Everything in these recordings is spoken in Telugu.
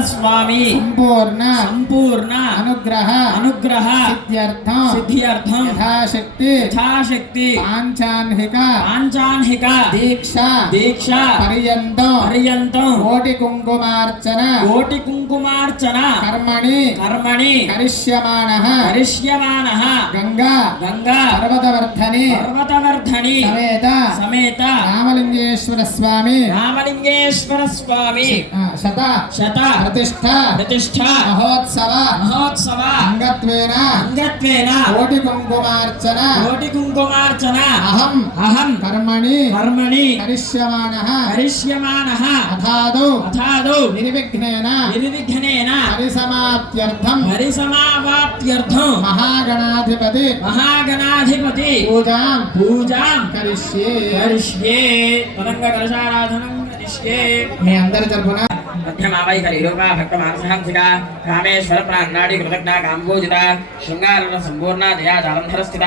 స్వామి. సంపూర్ణ. సంపూర్ణ. అనుగ్రహ. అనుగ్రహ. సిద్ధ్యర్థం. సిద్ధ్యర్థం. యథాశక్తి. యథాశక్తి. పాంచాన్హిక. పాంచాన్హిక. దీక్ష. దీక్ష. పర్యంతం. పర్యంతం. కోటి కుంకుమార్చన. కోటి కుంకుమార్చన. కర్మణి. కర్మణి. కరిష్యమాణ కరిష్యమాన. గంగా. గంగా. పర్వతవర్ధని. పర్వతవర్ధని. సమేత. సమేత. రామలింగేశ్వర స్వామి. రామలింగేశ్వర స్వామి. శత. శత. ప్రతిష్ఠ ప్రతిష్ఠ మహోత్సవ. మహోత్సవ. అంగత్వేన. అంగత్వేన. కోటి కుంకుమార్చన. కోటి కుంకుమార్చన. అహం. అహం. కర్మణి. కర్మణి. కరిష్యమాణ కరిష్యమాన. అథాదు అథాదు నిర్విఘ్నేన. నిర్విఘ్నేన. పరిసమాప్త్యర్థం. హరిసమావాప్త్యర్థం మహాగణాధిపతి. మహాగణాధిపతి. పూజాం. పూజాం. కరిష్యే. కరిష్యే. తరంగ కలశారాధనం. కరిష్యే. మీ అందరి తరపున మధ్యమావై రూపా భక్త మానసహంసిక రామేశ్వర ప్రాణాడి కృతజ్ఞ కాంబోజిత శృంగారణ సంపూర్ణ దయా జాలంధర స్థిత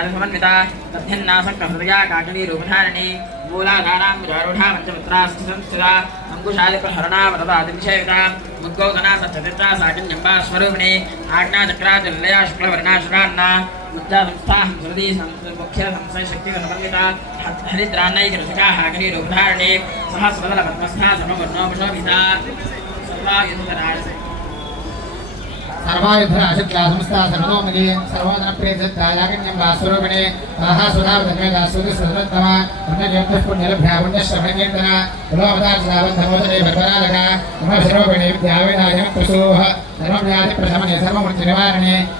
కుసుమ ప్రియా కాలరాత్యాది శక్యోగ వ్రతా స్నిగ్ధోదన ప్రియా మహావీరేంద్ర వ్రతా రాకింజంబా స్వరూపిణి మణిపురా దుర్లయా వదనైక వదనైక సమన్విత నర్ద్రాధికాయుధే వేద రామర్యాభిధా వ్రత రక్తవర్ణామాం సునిష్టా గుడాన ప్రీతమానస సమస్త సుఖదా లాకింజంబా స్వరూపిణి స్వాధిష్టానాం మృగతా చతుర్భక్తమనోహర శూలాధ్యాయుధ సంపన్నా పీతవర్ణాధికర్మిత మేధో నిష్ఠామధు ప్రీతా బంధన్యాద సమన్విత తథ్యన్నాసక్త హృదయా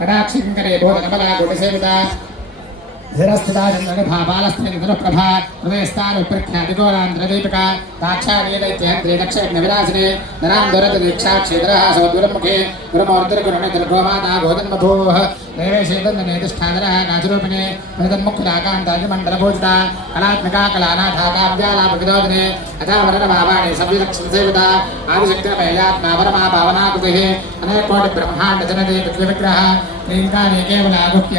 కటాక్షింకరే బోధకమలా గుడిసేవిత धिरस्थिताभापालस्थेन्द्रप्रभा प्रवेस्तानुप्रख्यातिगोरान्द्रदीपिका ताक्षादीदैत्यहन्त्रीदक्षयज्ञविलासिने धनां दुरत दीक्षाक्षेत्रः सौदुरमुखे गुरुमौर्दुर्गुरुणितर्गोमाता गोदन्मभूः देवेशेतन्दनेतिष्ठाधरः काचरूपिणे मृदन्मुखराकान्तादिमण्डलभूषिता कलात्मिका कलानाथाकाव्यालापविदोदिने अथावरणभावाणि सव्यलक्ष्मसेविता आदिशक्तिरमयात्मा परमा पावनाकृतिः अनेकोटिब्रह्माण्डजनदे पृथ्वीविग्रह प्रियङ्कानेकेवलागुह्य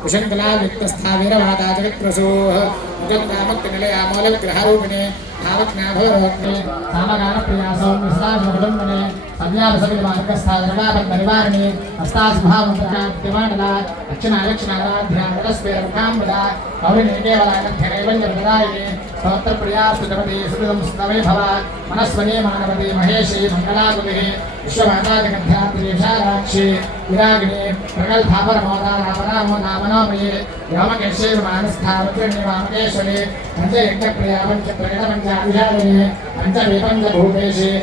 బ్రహ్మాణే బ్రహ్మజననే బహురూపా విదార్చిత రసపుత్రే ప్రతిష్ఠా ప్రకటావృతి ప్రాణేశ్వరీ ప్రాణదాత్రి పంచాశక్తి జగత్ప్రసూః ప్రియా సౌమ్యసదా కుటుంబనే సవ్యాపసవిధ మార్గస్థాదనవాపరివారిణి హస్తాస్భావంతిమానల దక్షిణ దక్షిణాధ్యానస్ఫేరముఖాంబుద కౌరిణి కేవలాధ్యనైవంజదాయిని స్తోత్రప్రియా సుకృతం స్తవే భవ మనస్వనే మానవతి మహేషి మంగళాకులి విశ్వమాతాజగధ్యాత్రీషారాక్షి విరాగిణి ప్రగల్భాపరమోదారామనామో నామనోమయే వ్యోమకేశ్వరి మానస్థావత్రిణి వామకేశ్వరి పంచయజ్ఞప్రియా పంచ ప్రకట పంచాభిషాలిని పంచమే పంచభూతేషి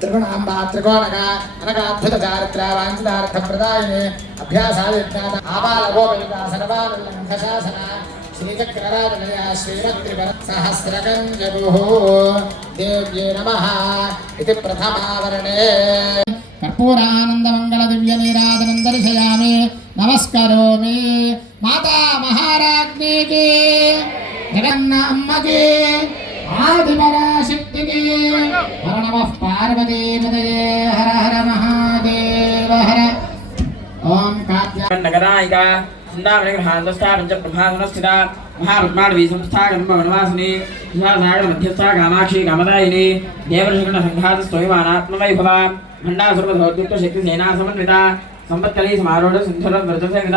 త్రిగుణాంబా త్రికోణక అనగాద్భుత చారిత్ర వాంఛితార్థ ప్రదాయనే అభ్యాసాదిజ్ఞాత ఆపాలగోపయుత సర్వానుల్లంఘశాసన శ్రీచక్రరాజనయ శ్రీరత్రివర సహస్రకంజరుః దేవ్యే నమ ఇది ప్రథమావరణే. కర్పూరానందమంగళ దివ్య నీరాజనం దర్శయామి నమస్కరోమి. మాతా మహారాజ్ఞీకి. జగన్న అమ్మకి. ఆదిపరాశక్తికి హర నమ పార్వతీపదయే హర హర మహాదేవ హర. ఓం కాత్యా నగరాయిక చింతామణిగ్రహాంతస్థా పంచబ్రహ్మాసనస్థిత సంస్థా గంభ సుధాసాగర మధ్యస్థా కామాక్షి కామదాయిని దేవర్షికణ సంఘాత స్తోయమానాత్మవైభవ శక్తి సంపత్కలీ సమారూఢ సింధుర వ్రతసేవిత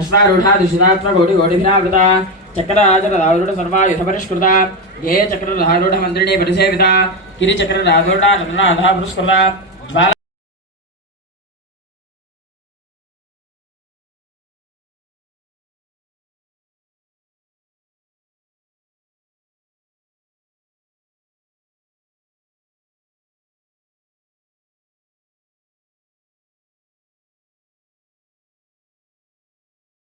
అశ్వారూఢా దుషితాత్మ కోటి కోటిభిరావృత చక్రరాజరారూఢ సర్వాయుధ పరిష్కృత ఏ చక్రరారూఢ మంత్రిణీ పరిసేవిత కిరి చక్రరారూఢ రత్నాధ పురస్కృత జ్వాల